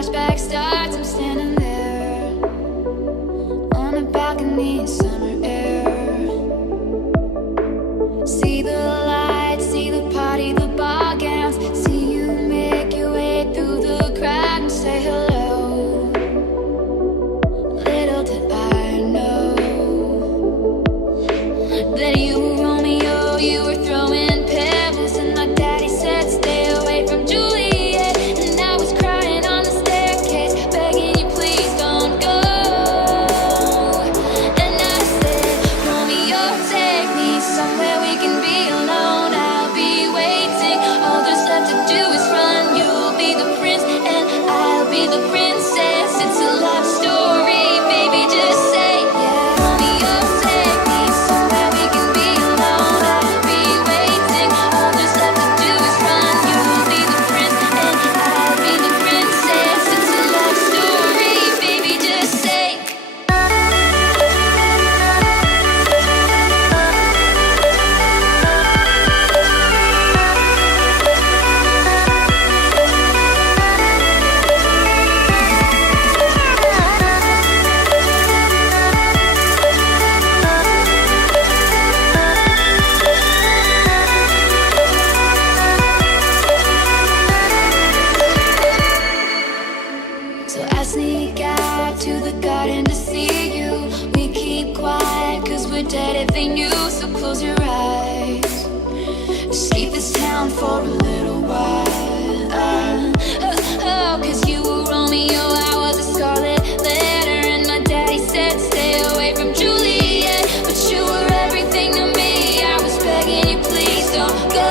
flashback starts. I'm standing there on a balcony in summer air. See the lights, see the party, the ball gowns. See you make your way through the crowd and say hello. Little did I know that you were Romeo, you were throwing pebbles, and my daddy said stay away from Juliet. And I was crying on the staircase, begging you please don't go. And I said, Romeo, take me somewhere we can be alone. I'll be waiting, all there's left to do is run. You'll be the prince and I'll be the princess. It's a love story, baby, just say yeah. Romeo, take me somewhere we can be alone. I'll be waiting, all there's left to do is run. You'll be the prince and I'll be the princess. It's a love story, baby, just say. So I sneak out to the garden to see you. We keep quiet cause we're dead if they knew. So close your eyes, just leave this town for a little while. Cause you were Romeo, I was a scarlet letter, and my daddy said stay away from Juliet. But you were everything to me, I was begging you please don't go.